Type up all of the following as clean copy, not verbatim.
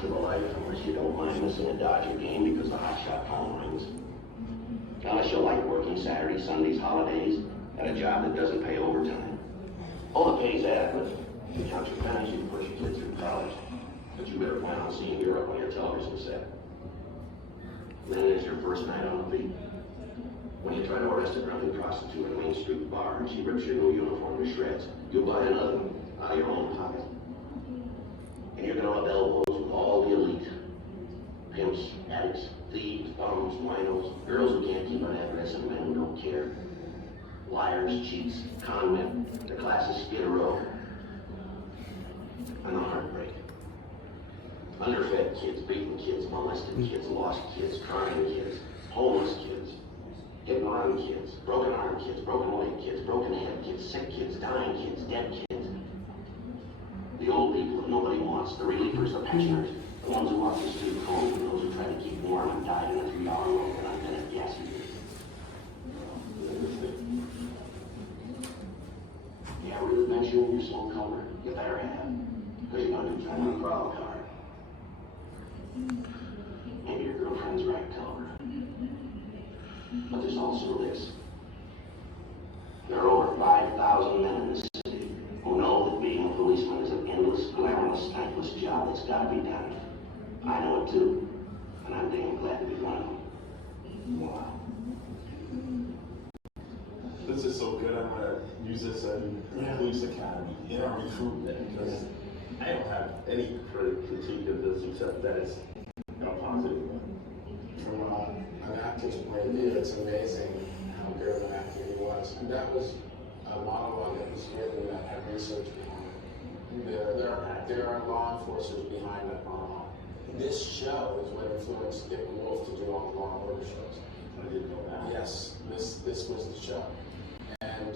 much of a life unless you don't mind missing a Dodger game because the hotshot phone rings. Unless you like working Saturdays, Sundays, holidays, at a job that doesn't pay overtime. Oh, the pay's adequate. You count your pennies, you push your kids through college. But you better plan on seeing Europe on your television set. Then there's your first night on the beat. When you try to arrest a drunken prostitute at a Main Street bar and she rips your new uniform to shreds, you'll buy another one out of your own pocket. And you're gonna rub elbows with all the elite. Pimps, addicts, thieves, bums, winos, girls who can't keep an address and men who don't care. Liars, cheats, con men, the class of Skid Row. And the heartbreak. Underfed kids, beaten kids, molested kids, lost kids, crying kids, homeless kids, hit-and-run kids, broken arm kids, broken leg kids, broken head kids, sick kids, dying kids, dead kids. The old people that nobody wants, the relievers, the pensioners, the ones who walk the street cold, and those who try to keep warm and died in a $3 road and unvented gas heaters. Yeah, really mentioning your soul color? You better have. Because you're going to try to crawl car. Maybe your girlfriend's right color. But there's also this. There are over 5,000 men in this city who know that being a policeman is an endless, glamorous, thankless job that's got to be done. I know it too, and I'm damn glad to be one of them. Wow. This is so good. I'm going to use this in police academy in our recruitment because I don't have any critique of this except that it's a positive one. From an actor's point of view, it's amazing how good of an actor he was. And that was a monologue that was written that had research behind it. There are law enforcers behind that monologue. This show is what influenced Dick Wolf to do all the Law and Order shows. I didn't know that. Yes, this was the show. And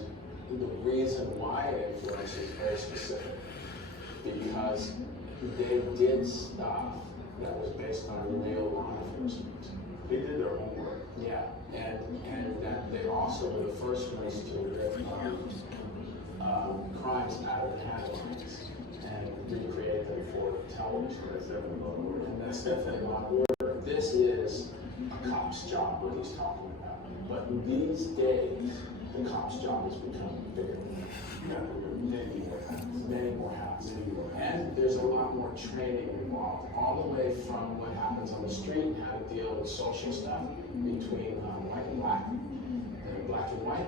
the reason why it influenced is very specific. Because they did stuff that was based on real law enforcement. They did their homework. Yeah, and that they also were the first ones to rip crimes out of the headlines and recreate them for television. That's definitely law and order. And that's definitely law and order. This is a cop's job, what he's talking about. But these days, the cop's job has become bigger. Many more hats. And there's a lot more training involved, all the way from what happens on the street, how to deal with social stuff between white and black, and black and white.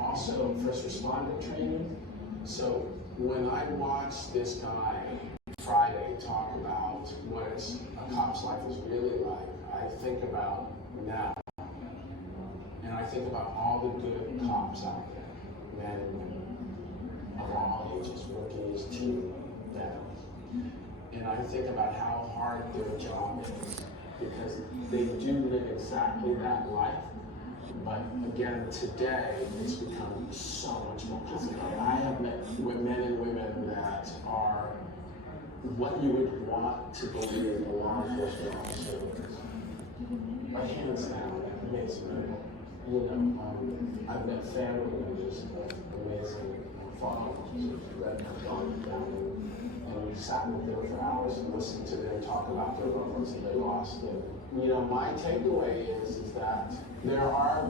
Also, first responder training. So when I watch this guy Friday talk about what a cop's life is really like, I think about now. And I think about all the good cops out there, men and women, of all ages, rookies to veterans. And I think about how hard their job is, because they do live exactly that life. But again, today, it's become so much more complicated. I have met with men and women that are what you would want to believe a law enforcement officer is. But hands down, amazing people. You know, I've met family members of amazing fathers that have gone down and we sat with them for hours and listened to them talk about their loved ones that they lost. And, you know, my takeaway is that there are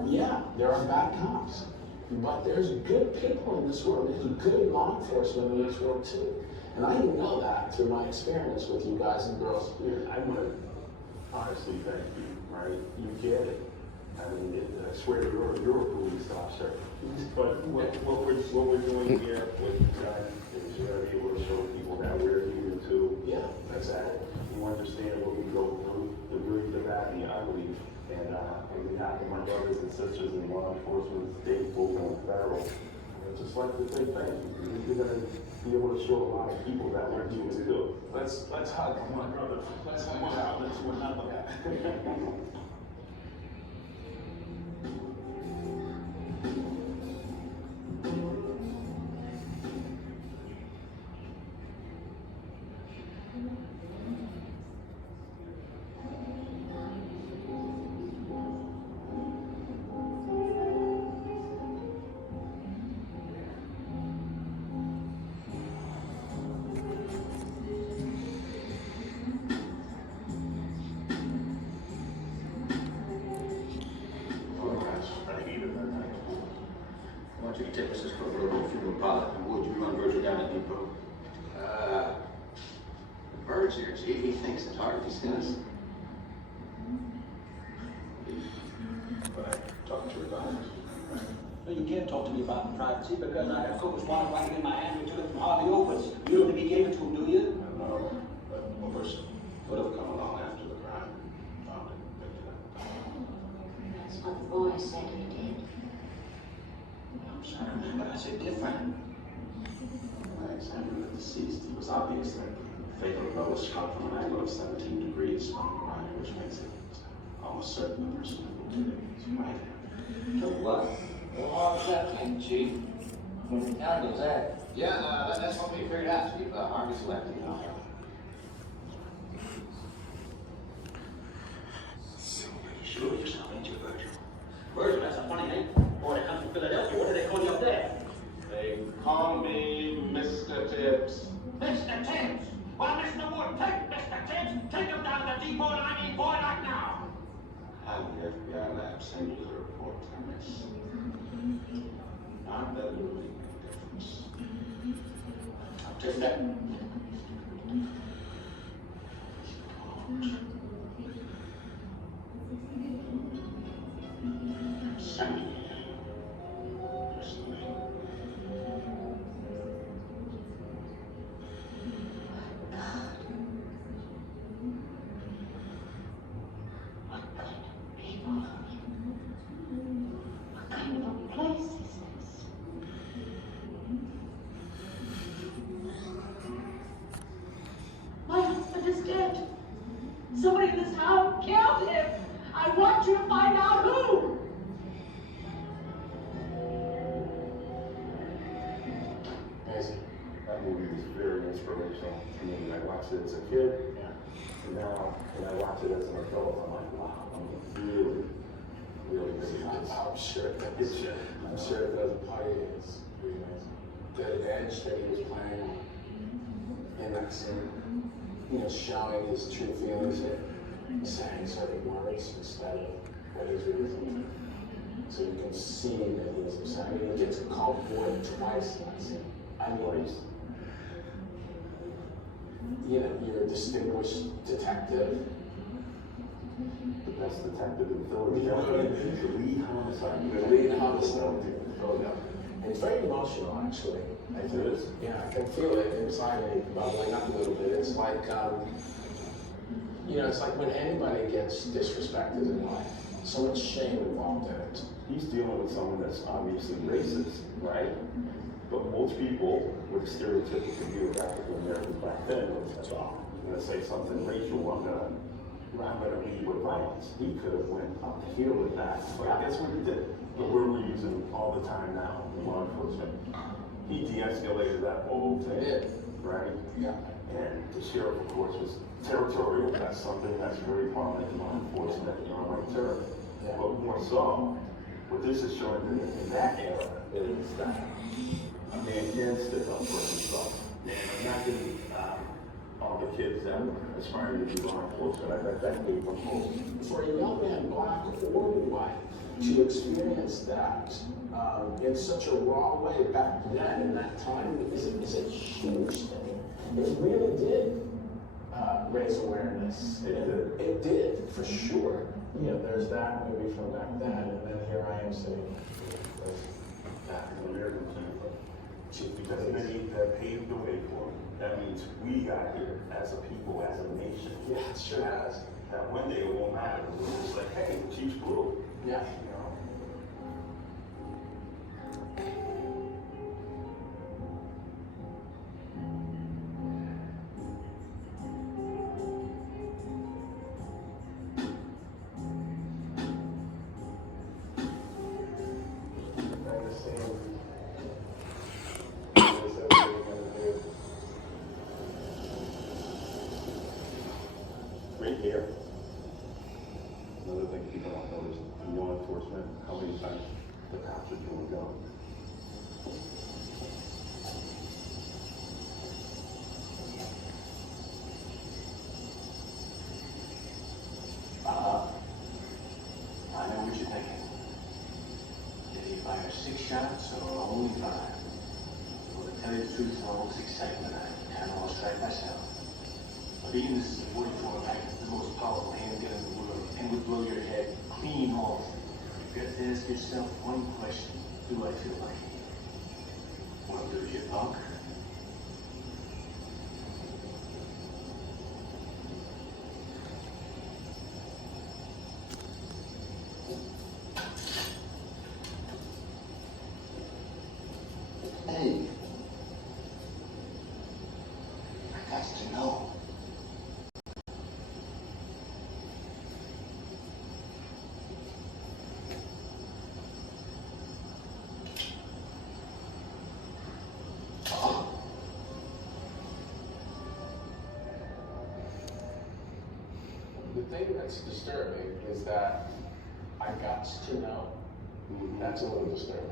bad cops, but there's good people in this world. There's good law enforcement in this world too. And I know that through my experience with you guys and girls. I want to honestly thank you, right? You get it. I mean, I swear you're a police officer. But what we're doing here with you guys is to be able to show people that we're human too. Yeah, exactly. You understand what we go through, the good, the bad, and the ugly. And on behalf of my brothers and sisters in law enforcement, state, local, and federal, I'd just like to say thank you. You're going to be able to show a lot of people that we're human too. Let's hug my brother. Let's hug out. Let's do another. till you take Mrs. Cooper over to funeral parlor, and would you run Virgil down at Depot? Virgil, he thinks it's hard to discuss. But I talked to her about it. Well, you can't talk to me about privacy because I have Cooper's wallet right in my hand. We took it from Harvey Opens. You don't think he gave it to him, do you? No, but a person would have come along after the crime, found it, picked it up. That's what the boy said he did. I'm sorry, but I said different. When I examined the deceased, it was obvious that the fatal blow was struck from an angle of 17 degrees from the right, which makes it almost certain the person who did it was right hand. Took what? Well, how was that thing, Chief? How does that? Yeah, that's what we figured out, Chief. Harvey's left, you know. Sure yourself, ain't you, Virgil? Virgil, that's a funny name. Boy, that comes from Philadelphia. What do they call you up there? They call me Mr. Tibbs. Mr. Tibbs! Well, Mr. Wood, take Mr. Tibbs, take him down to the depot, and I mean boy right now. Have the FBI lab send you the report on this. Not that it will make any difference. I'll take that. Send me. Personally. What kind of people are you? What kind of a place is this? My husband is dead. Somebody in this town killed him. I want you to find out who. Amazing. That movie was very inspirational to me. I watched it as a kid, Yeah. and now when I watch it as an adult, I'm like, wow, I'm really, really good at this. I'm sure that the party is pretty amazing. The edge that he was playing in that scene, you know, showing his true feelings and saying certain words instead of what he's really thinking. So you can see that he was upset. I mean, he gets called boy twice in that scene. I mean, you know, you're a distinguished detective. The best detective in Philly. You know what I mean? The lead homicide. The lead homicide. Oh, no. It's very emotional, actually. I It think. is. Yeah, I can feel it inside me bubbling up a little bit. It's like, you know, it's like when anybody gets disrespected in life, so much shame involved in it. He's dealing with someone that's obviously racist, right? But most people with a stereotypical view of African Americans back then was, oh, I'm gonna say something racial, I'm gonna lead with violence. He could have went up here with that, but I guess what he did. But we're using all the time now in law enforcement. He de-escalated that whole thing, He did. right? Yeah. And the sheriff, of course, was territorial. That's something that's very prominent in law enforcement, you know, like terror. Yeah. But more so, what this is showing in that era is that a man can stick up for himself. And imagine all the kids that were aspiring to be law enforcement. I bet that gave them hope. For a young man, black or white, to experience that in such a raw way back then, in that time, is a huge thing. It really did raise awareness. It did, for sure. You know, there's that movie from back then, and then here I am sitting with African American people. Because many have paved the way for him. That means we got here as a people, as a nation. Yeah, it sure has. That one day it won't matter. We're just like, hey, the Chief's blue. Yeah. You know? Right here. Another thing people don't notice, the law enforcement have 6 shots or only 5? Well, to tell you the truth, it's almost exciting that I kind of lost track myself. But being this is a 44 night, the most powerful handgun in the world, and would blow your head clean off. You have to ask yourself one question. Do I feel like it? Well, do you, punk? Hey. I got to know. The thing that's disturbing is that I got to know. That's a little disturbing.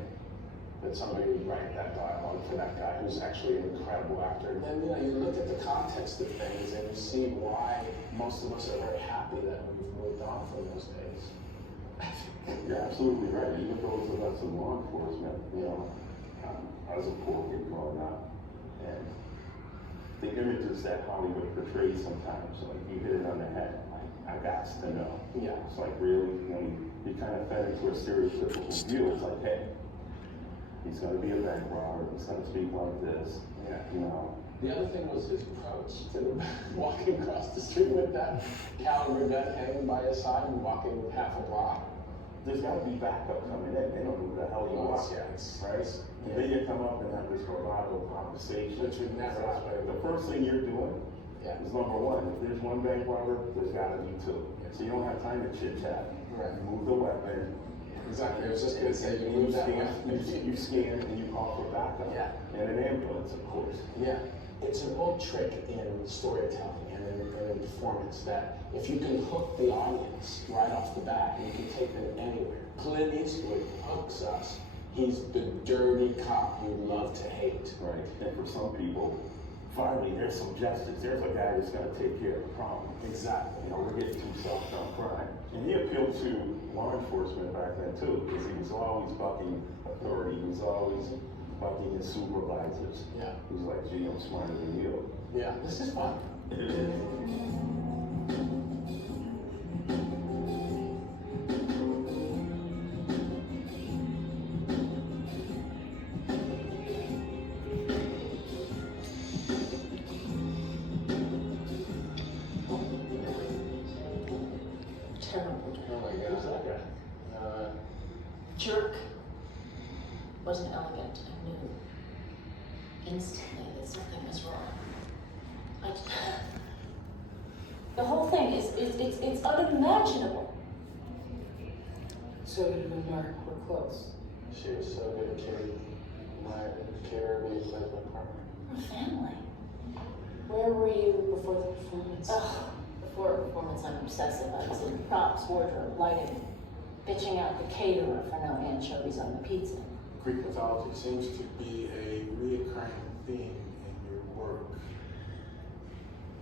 That somebody would write that dialogue for that guy who's actually an incredible actor. And then, you look at the context of things and you see why most of us are very happy that we've moved on from those days. You're absolutely right. Even those of us in law enforcement, I was a poor kid growing up, and the images that Hollywood portrays sometimes, like you hit it on the head. I got to know. Yeah. It's like really, when you kind of fed into a stereotypical view, it's like, hey, he's going to be a bank robber. He's going to speak like this. Yeah. The other thing was his approach to walking across the street with that caliber gun hanging by his side and walking half a block. There's got to be backup coming in. They don't know who the hell you are, right? And then you come up and have this bravado conversation. Which would never happen. The first thing you're doing is number one. If there's one bank robber, there's got to be 2. So you don't have time to chit chat. Right. You move the weapon. Exactly. I was just going to say, you move that weapon. You scan and you call for backup. Yeah. And an ambulance, of course. Yeah. It's an old trick in storytelling and in performance that if you can hook the audience right off the bat, you can take them anywhere. Clint Eastwood hooks us. He's the dirty cop you love to hate. Right. And for some people, finally, there's some justice. There's a guy that's going to take care of the problem. Exactly. We're getting too soft on crime. And he appealed to law enforcement back then too, because he was always bucking authority. He was always bucking his supervisors. Yeah. He was like, gee, I'm smarter than you. Yeah, this is fun. Terrible. Oh my God. Who's that guy? Jerk. Wasn't elegant. I knew instantly that something was wrong. The whole thing it's unimaginable. So good and Mark were close. She was so good at Katie. My Katie really played my partner. We're family. Where were you before the performance? Ugh, before a performance, I'm obsessive. I was in props, wardrobe, lighting, bitching out the caterer for no anchovies on the pizza. Greek mythology seems to be a reoccurring theme in your work.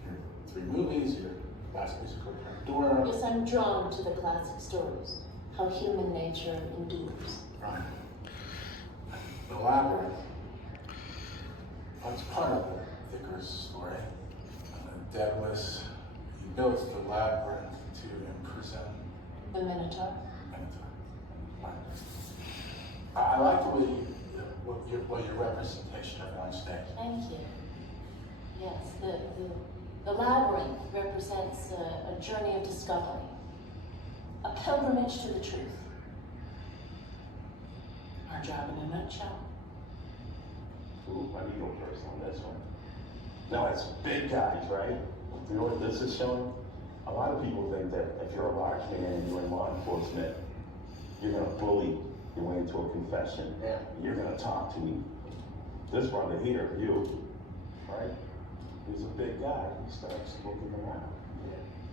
Your 3 movies, your last musical Pandora. Yes, I'm drawn to the classic stories, how human nature endures. Right. The Labyrinth. That's part of the Icarus story. Daedalus, he builds the labyrinth to imprison The Minotaur. Minotaur. I like the way your representation of it on stage. Thank you. Yes, the labyrinth represents a journey of discovery, a pilgrimage to the truth. Our job in a nutshell. Ooh, I need to go first on this one. Now, it's big guys, right? You know what this is showing? A lot of people think that if you're a large man and you're in law enforcement, you're going to bully your way into a confession. Yeah. You're going to talk to me. This brother here, you, right? He's a big guy. He starts looking around,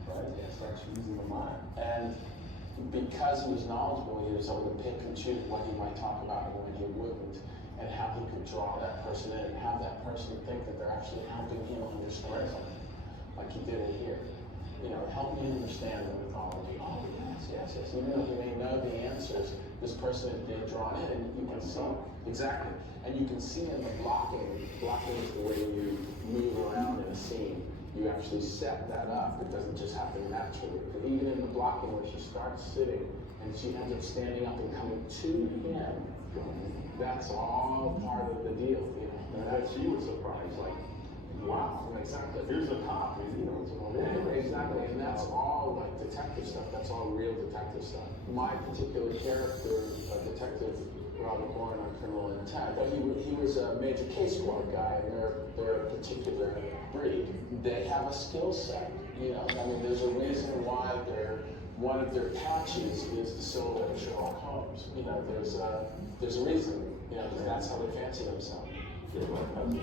right? He starts using the mind. And because he was knowledgeable, he was able to pick and choose what he might talk about and when he wouldn't, and how he could draw that person in and have that person think that they're actually helping him understand something, like he did in here. help me understand the mythology. Oh, yes. Even though you may know the answers, this person is being drawn in, and you can see, exactly. And you can see in the blocking is the way you move around in a scene. You actually set that up. It doesn't just happen naturally. But even in the blocking, where she starts sitting, and she ends up standing up and coming to him, that's all part of the deal, And that she was surprised, like, wow, Exactly. here's a cop, Exactly, and that's all like detective stuff. That's all real detective stuff. My particular character, Detective Robert Bourne on Criminal Intent, but he was a major case squad guy, and they're a particular breed. They have a skill set. There's a reason why one of their patches is the silhouette of Sherlock Holmes. There's a reason. Because that's how they fancy themselves. Exactly.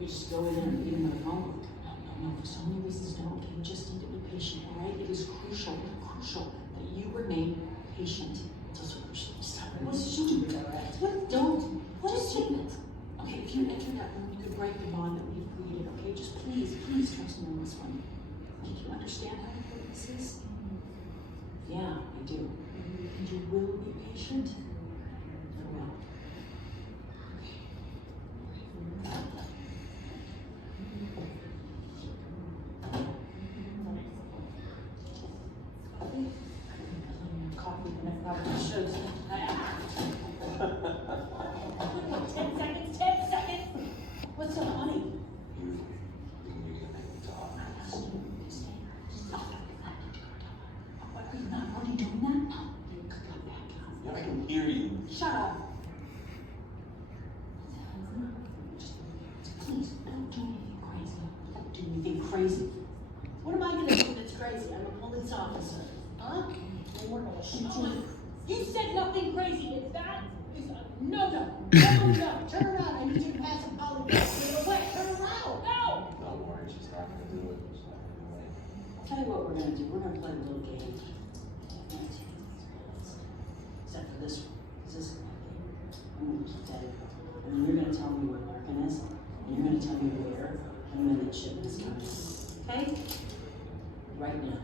You just go in there and beat him with a phone. No, for so many reasons, no, okay, you just need to be patient, all right? It is crucial that you remain patient. What's stupid about that? What is stupid? Okay, if you enter that room, you could break the bond that we've created, okay? Just please trust me on this one. Do you understand how important this is? Yeah, I do. And you will be patient? I will. Coffee and I probably should. 10 seconds. What's so funny? What, are you not already doing that? No, you could go back out. Yeah, I can hear you. Shut up. Just please don't do anything crazy. Don't do anything crazy. What am I gonna do that's crazy? I'm a police officer. Huh? They weren't gonna shoot you. You said nothing crazy. If that is a no. Turn around. I need you to pass a polygraph. Wait, turn around. No! Don't worry, she's not gonna do it. I'll tell you what we're gonna do. We're gonna play a little game. Except for this one. This is my game. I'm gonna keep that in. And then you're gonna tell me where Larkin is. And you're gonna tell me where. And when that shipment is coming. Okay? Right now.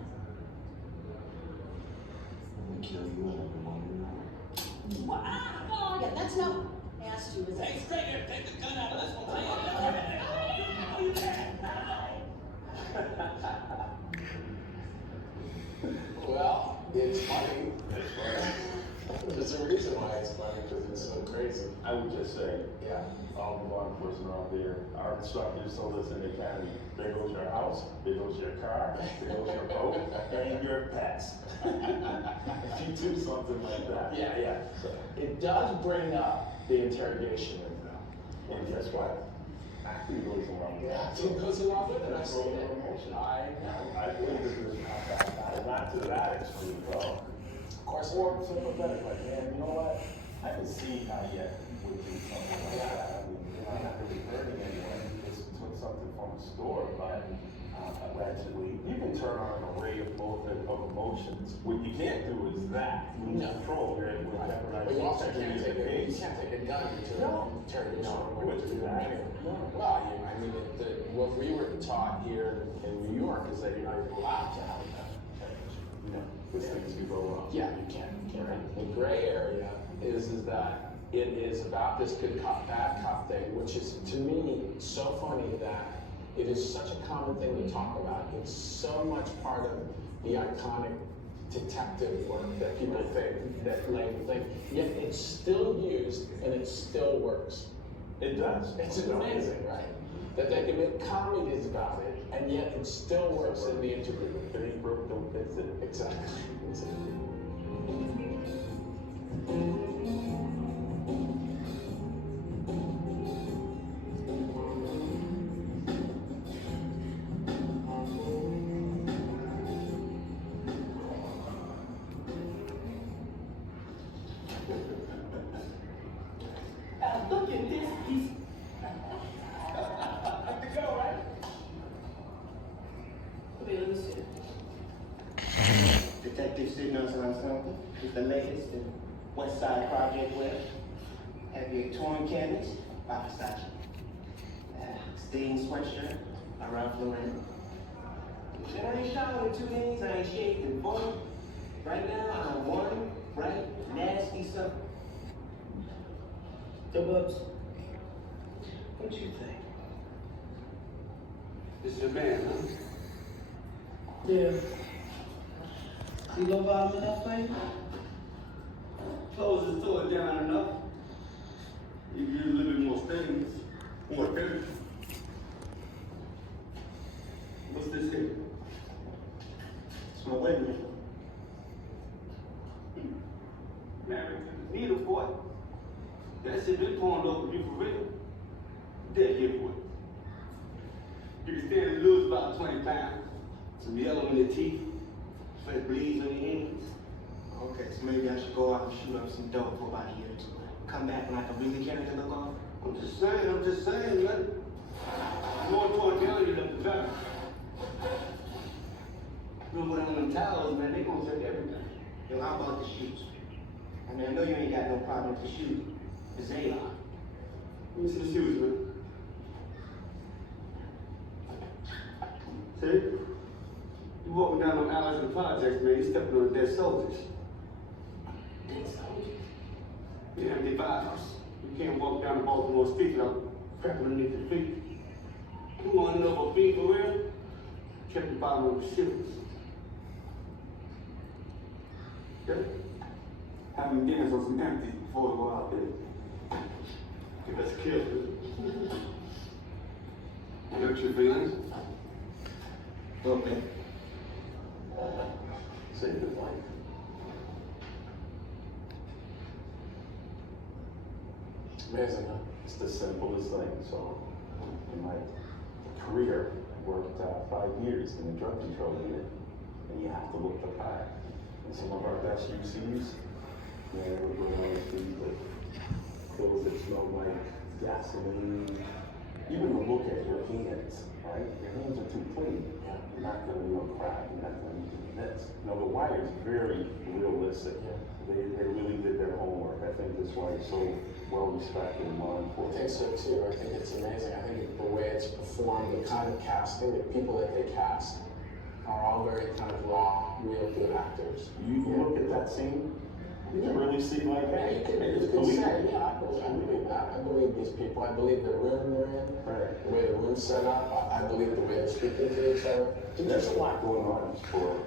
I'm gonna kill you and everyone you know. What? Oh, yeah, that's not what I asked you. Is that Stranger, take the gun out of this one. Well, it's funny. There's a reason why it's funny, because it's so crazy. I would just say, Yeah. all the law enforcement out there, our instructors told us in the academy, there goes your house, there goes your car, there goes your boat, and your pets. If you do something like that. Yeah. It does bring up the interrogation room, though. And guess what? Actually goes along with that. It goes along with it. I see Control it. of emotion. I know. I think this is not to that extreme, though. Of course, Or sympathetic, like, man, you know what? I can see how you would do something like that. I mean, you're not really hurting anyone. You just took something from a store, but allegedly, you can turn on an array of emotions. What you can't do is that. You No. control it with Right. weaponized But you also can't take the you case. can't take a gun to No. interrogation No, room. you wouldn't do that. No. Well, what we were taught here in New York is that you're not even allowed to have a gun. With things you go wrong. Yeah, you can't. The gray area is that it is about this good cop, bad cop thing, which is, to me, so funny that it is such a common thing to talk about. It's so much part of the iconic detective work that people think, that Lane think, yet it's still used and it still works. It does. It's amazing, right? That they can make comedies about it, and yet it still works in the interview. If it ain't broke, don't fix it. Exactly. you're sitting on something. It's the latest in West Side Project Web. Have your torn canvas by Versace. Stained sweatshirt by Ralph Lauren. And I ain't showered in 2 days, I ain't shaved in 4. Right now, I'm one bright, nasty summer. So, Bubs, what you think? It's your man, huh? Yeah. See love out enough, baby? Close the store down enough. You get a little bit more stainless, more dirt. What's this here? It's my wedding ring. Married to the needle boy. That shit been pawned over you for real. Dead gift for it. You can stand and lose about 20 pounds. Some yellow in your teeth. Fresh bleeds on your hands. Okay, so maybe I should go out and shoot up some dope for about a year or two. Come back when I can really carry the look off. I'm just saying, man. The more toward down you look, the better. You know, put on them towels, man, they gonna take everything. Yo, how about the shoes? I mean, I know you ain't got no problem with the shoes. It's A-Lock. Let me see the shoes, man. See? You walking down them alleys in the projects, man, you stepping on dead soldiers. Dead soldiers? Yeah, they vibes. You can't walk down the Baltimore street without crapping underneath your feet. You wanna know about being for real? Check the bottom of the shoes. Okay? Have them dance on some empty before we go out there. Give us a kill. Hurt your feelings? Okay. Save your life. Amazing, huh? It's the simplest thing. So, in my career, I worked 5 years in the drug control unit, and you have to look the part. And some of our best UCs, man, we're going on the street with clothes that smell like gasoline. Even to look at your hands, right? Your hands are too clean. You're not going to crack. You're not going to do this. The wire is very realistic. They really did their homework. I think that's why it's so well respected in law I enforcement. think so too. I think it's amazing. I think the way it's performed, the kind of casting, the people that they cast are all very kind of raw, real good actors. You look at that scene, you can really see like, Yeah, hey, you can say, yeah, I believe that. I believe these people. I believe the room they're in, Right. the way the room's set up. I believe the way they're speaking to each other. There's a lot going on for,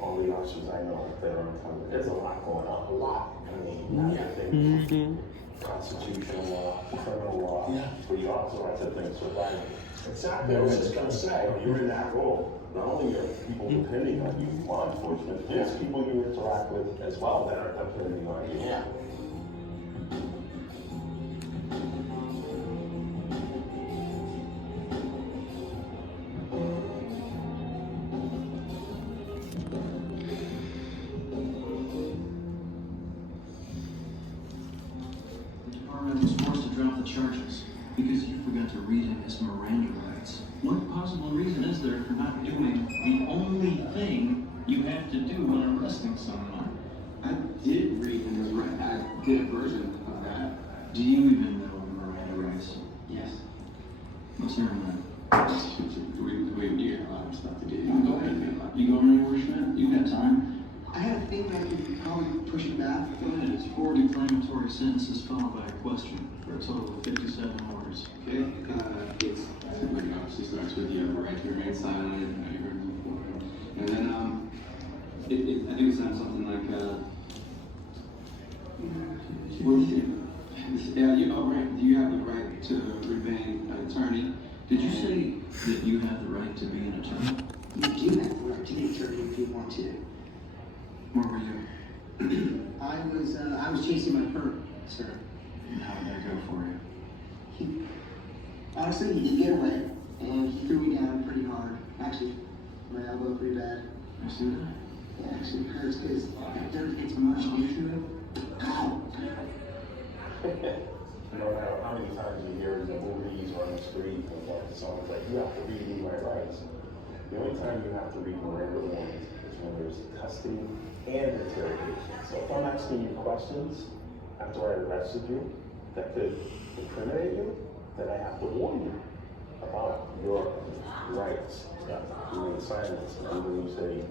all the officers I know that are on time. There's a lot going on. A lot. I mean, everything, constitutional law, criminal law, but you also have to think survival. Exactly. I was just gonna say. You're in that role. Not only are people depending on you, law enforcement, there's people you interact with as well that are depending on you. Yeah. The department was forced to drop the charges because you forgot to read him his Miranda rights. What possible reason is there for not doing the only thing you have to do when arresting someone? I did read in his right. I did a version of that. Do you even know Miranda rights? Yes. Let's hear him We have a lot of stuff to do. then. Go ahead. You going anywhere, Schmidt? You got time? I had a thing that I could probably push it back. Go ahead. It's 4 declamatory sentences followed by a question for a total of 57 words. Okay, it's everybody obviously starts with you have a right to remain silent. You heard me before. And then I think it sounds something like what do you think? Yeah, you have the right to remain an attorney. Did you say that you have the right to be an attorney? You do have the right to be an attorney if you want to. Where were you? I was chasing my perp, sir. And how did that go for you? Honestly, he did get away, and he threw me down pretty hard. Actually, my elbow pretty bad. I see that. It actually hurts because dirt gets much into it. Ow! No matter how many times you hear in the movies or on the street and like songs like you have to read my rights. The only time you have to read Miranda warnings is when there's custody and interrogation. So if I'm asking you questions after I arrested you that could incriminate you, then I have to warn you about your rights. You in silence, and when you say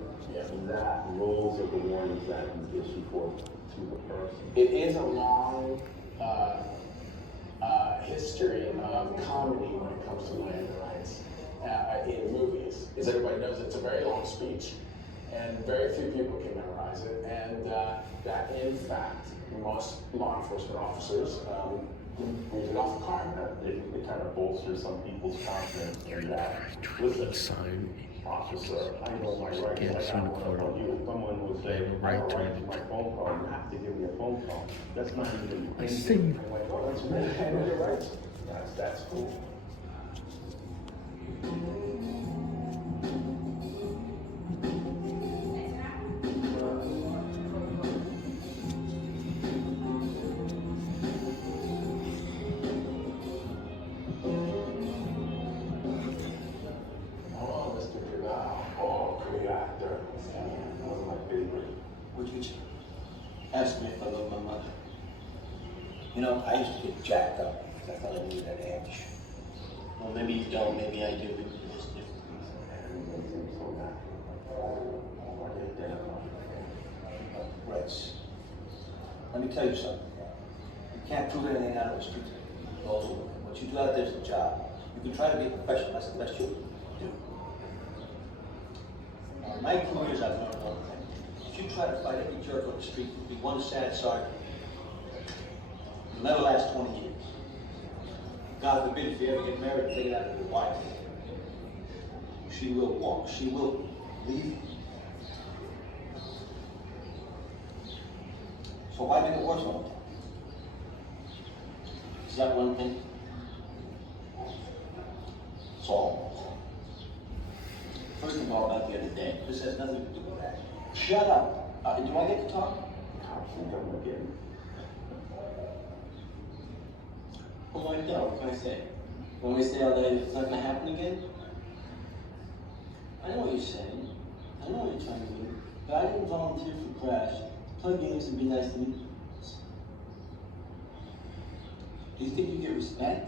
that, those are the warnings that you issue to the person. It is a long history of comedy when it comes to Miranda rights in movies. As everybody knows, it's a very long speech, and very few people can memorize it, and that in fact, most law enforcement officers read it off the card. It kind of bolsters some people's confidence in that. Listen, officer, I know my rights. I got one on you. If someone would say, I have a right to my phone call, you have to give me a phone call. That's not even anything. I'm like, oh, that's really kind of your rights. That's cool. Ask me if I love my mother. You know, I used to get jacked up because I thought I knew that age. Well, maybe you don't, maybe I do, but you're just different. Rights. Let me tell you something. You can't prove anything out of the streets. Also, what you do out there is a job. You can try to be a professional, that's the best you can do. In my careers, I've learned one thing. If you try to fight every jerk on the street, you'll be one sad sergeant. You'll never last 20 years. God forbid if you ever get married, take it out of your wife. She will walk. She will leave you. So why make it worse all the time? Is that one thing? It's all. First of all, about the other day, this has nothing to do with that. Shut up. Do I get to talk? Again. What do I do? What can I say? When we stay all day, it's not going to happen again? I know what you're saying. I know what you're trying to do. But I didn't volunteer for Crash. Play games and be nice to me. Do you think you get respect?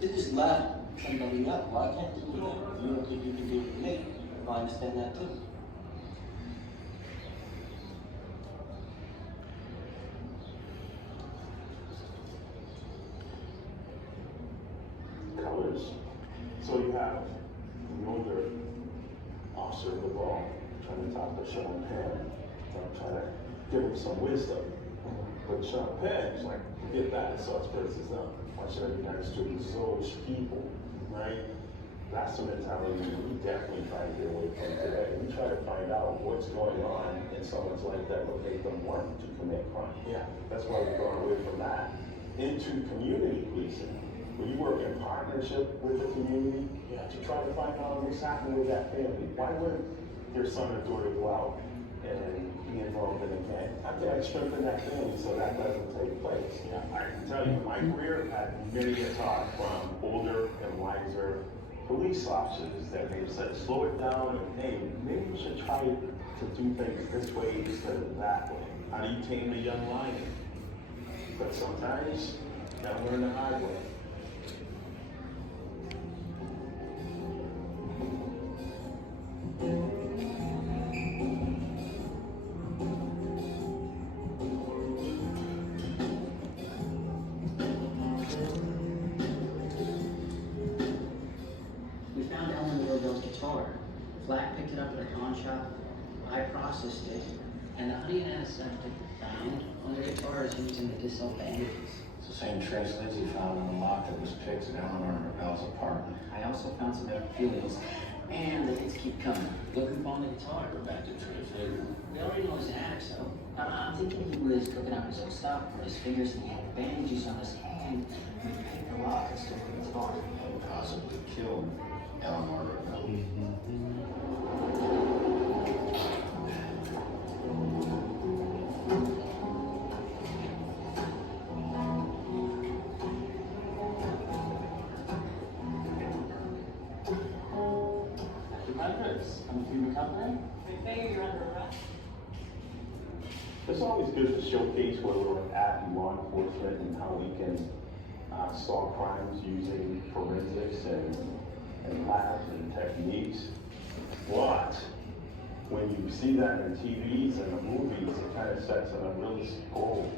They just laugh somebody up. Well, I can't do it with them. You don't think you can do it with me? Well, I understand that too. Colors. So you have the older officer of the ball trying to talk to Sean Penn, trying to give him some wisdom. But Sean Penn's like, forget that, so it's places up. Why should I be nice to those people, right? That's the mentality we definitely try to get away from today. We try to find out what's going on in someone's life that would make them want to commit crime. Yeah, that's why we've gone away from that into community policing. When you work in partnership with the community, to try to find out what's happening with that family. Why would your son or daughter go out and be involved in a gang? How can I strengthen that family so that doesn't take place? Yeah, I can tell you, my career had many a talk from older and wiser police officers that they've said, slow it down, and hey, maybe we should try to do things this way instead of that way. How do you tame a young lion? But sometimes you gotta learn the hard way. We found Ellen Willville's guitar. Flack picked it up at a pawn shop. I processed it, and the honey and antiseptic found on the guitar is used in medicinal bandages. It's the same trace Lindsay found on the lock that was picked at Eleanor and Ravel's apartment. I also found some epithelials, and the hits keep coming. Looking upon the guitar, we're back to trade. We already know his addict, so I'm thinking he was cooking up his own stuff for his fingers, and he had the bandages on his hand. We picked the lock and still the guitar. Possibly killed Eleanor Ravel. Hundreds. Come to the company? Mayor, you're under arrest. It's always good to showcase where we're at in law enforcement and how we can solve crimes using forensics and labs and techniques. But when you see that in TVs and the movies, it kind of sets an unrealistic goal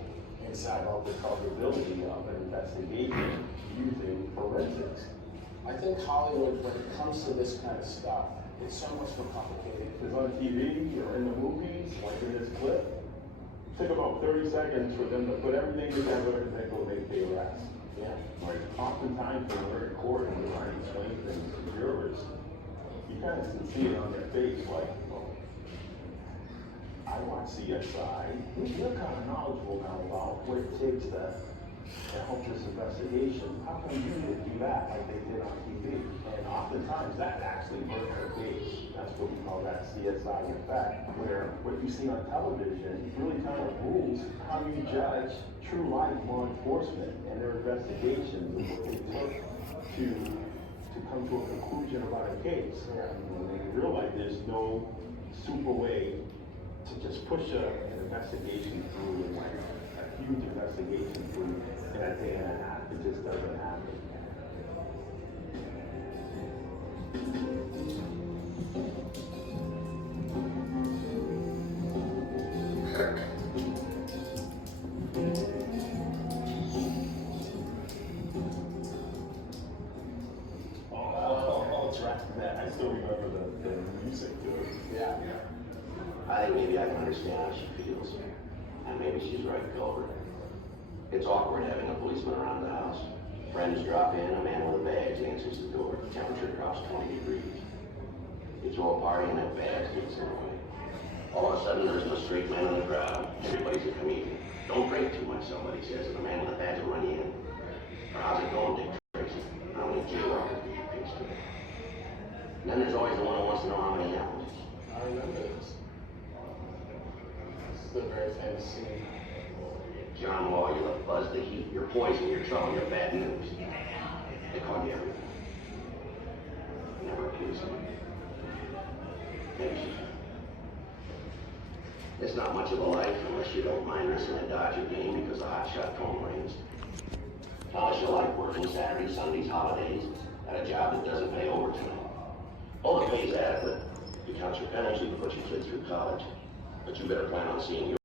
inside of the culpability of an investigation using forensics. I think Hollywood, when it comes to this kind of stuff, it's so much more complicated. Because on TV or in the movies, like in this clip, it took about 30 seconds for them to put everything together and then go make the arrest. Yeah. Like, oftentimes when we're in court and we're trying to explain things to jurors, you kind of can see it on their face, like, oh, I watch CSI. You're kind of knowledgeable now about what it takes to help this investigation. How come you didn't do that like they did on TV? And oftentimes that actually burns their case. That's what we call that CSI effect, where what you see on television really kind of rules how you judge true life law enforcement and their investigations and what they took to come to a conclusion about a case. And in real life, there's no super way to just push an investigation through, and like a huge investigation through in a day and a half. It just doesn't happen. I still remember the music to it. Yeah. I think maybe I can understand how she feels. And maybe she's right, Culver. It's awkward having a policeman around the house. Friends drop in, a man with a badge answers the door. The temperature drops 20 degrees. You throw a party and that badge gets in the way. All of a sudden, there's no straight man in the crowd. Everybody's a comedian. Don't drink too much, somebody says, and the man with a badge will run you in. Or how's it going, Dick Tracy? How many jaywalkers do you pitch today? And then there's always the one who wants to know how many apples. I remember this. This is a very famous scene. John Law, you're the buzz, the heat, you're poison, you're trouble, you're bad news. They call you everything. Never accuse me. Maybe she's right. It's not much of a life unless you don't mind missing a Dodger game because the hotshot phone rings. Unless you like working Saturdays, Sundays, holidays, at a job that doesn't pay overtime. Oh, the pay's adequate. You count your penalty to put your kids through college. But you better plan on seeing your